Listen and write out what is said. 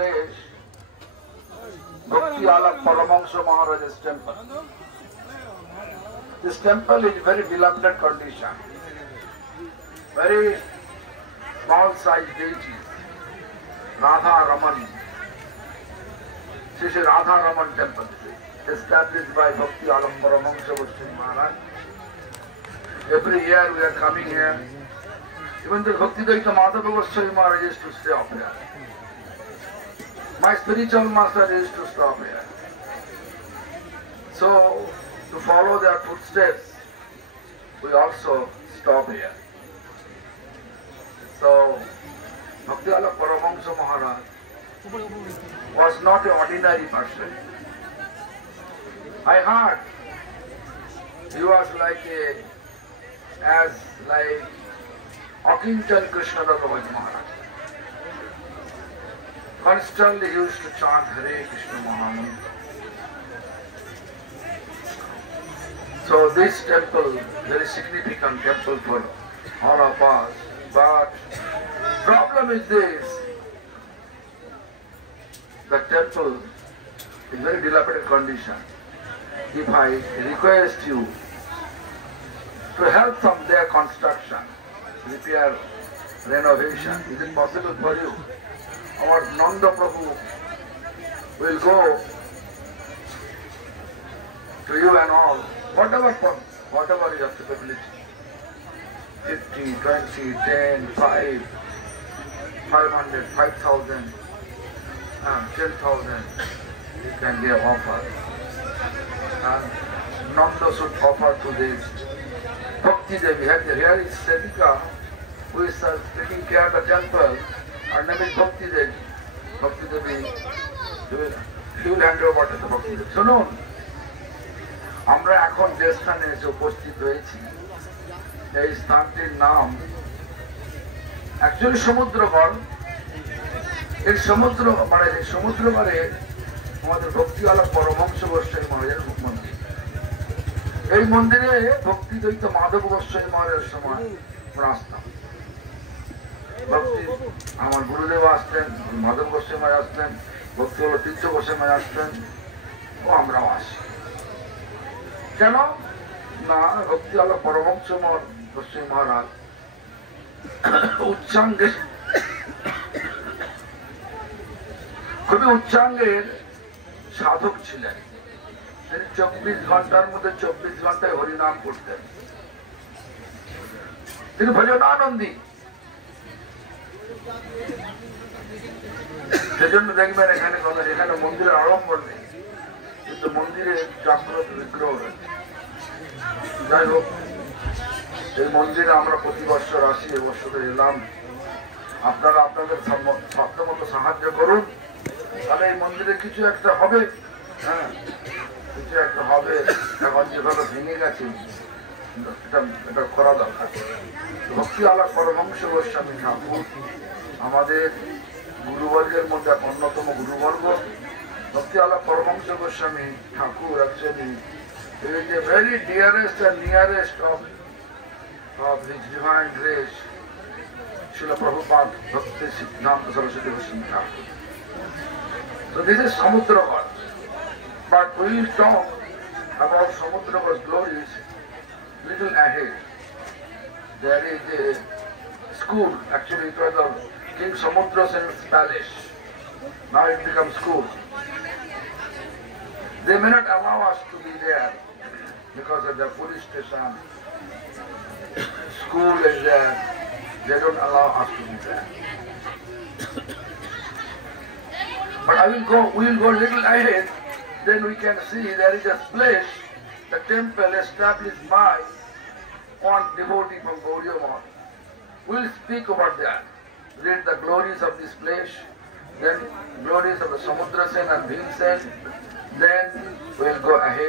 place Bhakti Alak Paramahansa Maharaja's temple. This temple is very dilapidated condition. Very small sized deities. Radha Raman. This is Radha Raman temple, established by Bhakti Alak Paramahansa Maharaj. Every year we are coming here. Even the Bhaktivedanta Madhava Goswami Maharaj used to stay up here. My spiritual master used to stop here. So, to follow their footsteps, we also stop here. So, Bhakti Alak Paramahansa Maharaj was not an ordinary person. I heard he was like Akintan Krishna Bhagavan Maharaj. Constantly he used to chant Hare Krishna Mahamantra. So this temple, very significant temple for all of us. But problem is this, the temple is very dilapidated condition. If I request you to help from their construction, repair, renovation, is it possible for you? Our Nanda Prabhu will go to you and all, whatever your capability. 50, 20, 10, 5, 500, 5,000, 10,000, you can give offer. And Nanda should offer to this. Bhakti Devi, here is Sevika, who is taking care of the temple. Her name is Bhakti Devi. Bhakti Devi, she will hand over to the Bhakti Devi. শুনুন, আমরা এখন যে স্থানে এসে উপস্থিত হয়েছি, এই স্থানটির নাম অ্যাকচুয়ালি সমুদ্রগড়। এর সমুদ্রগড়ে আমাদের ভক্তি আলাপ পরমহংস গোস্বামী মহারাজের মন্দির। এই মন্দিরে ভক্তিদ্বৈত মাধব গোস্বামী মহারাজের সময় আমরা আসতাম। ভক্তি আমার গুরুদেব আসতেন, মাধব গোস্বামী মহারাজ আসতেন, ভক্তি হল তীর্থ গোস্বামী মহারাজ আসতেন, ও আমরাও আসি। কেন না, ভক্তি আলাপ পরমহংস গোস্বামী মহারাজ উচ্চাঙ্গের খুবই উচ্চাঙ্গের সাধক ছিলেন। তিনি 24 ঘন্টার মধ্যে 24 ঘন্টায় হরিনাম করতেন। তিনি ভজনানন্দী। সেজন্য দেখবেন এখানে মন্দিরের আড়ম্বর নেই, কিন্তু মন্দিরে জাগ্রত বিগ্রহ রয়েছে। যাই হোক, এই মন্দিরে আমরা প্রতি বছর আসি, এবছরে এলাম। আপনারা আপনাদের সাধ্যমতো সাহায্য করুন, তাহলে এই মন্দিরে কিছু একটা হবে। হ্যাঁ, কিছু একটা হবে। এখন যেভাবে ভেঙে গেছে, এটা করা দরকার। ভক্তি আলাপ পরমহংস গোস্বামী ঠাকুর আমাদের গুরুবর্গের মধ্যে অন্যতম গুরুবর্গ। ভক্তি আলাপ Paramahamsa Goswami Thakur actually is the very dearest and nearest of His Divine Grace, Srila Prabhupada Bhakti Siddhanta Saraswati Goswami Thakur. So this is Samudragad. But we will talk about Samudragad's glories little ahead. There is a school, actually it was the King Samudra Sen's palace. Now it becomes school. They may not allow us to be there because of the police station. School is there. They don't allow us to be there. But we will go little ahead, then we can see there is a place, the temple established by one devotee from Gaudiya Math. We will speak about that. Read the glories of this place, then glories of the Samudra Sen and Bhim Sen, then we will go ahead.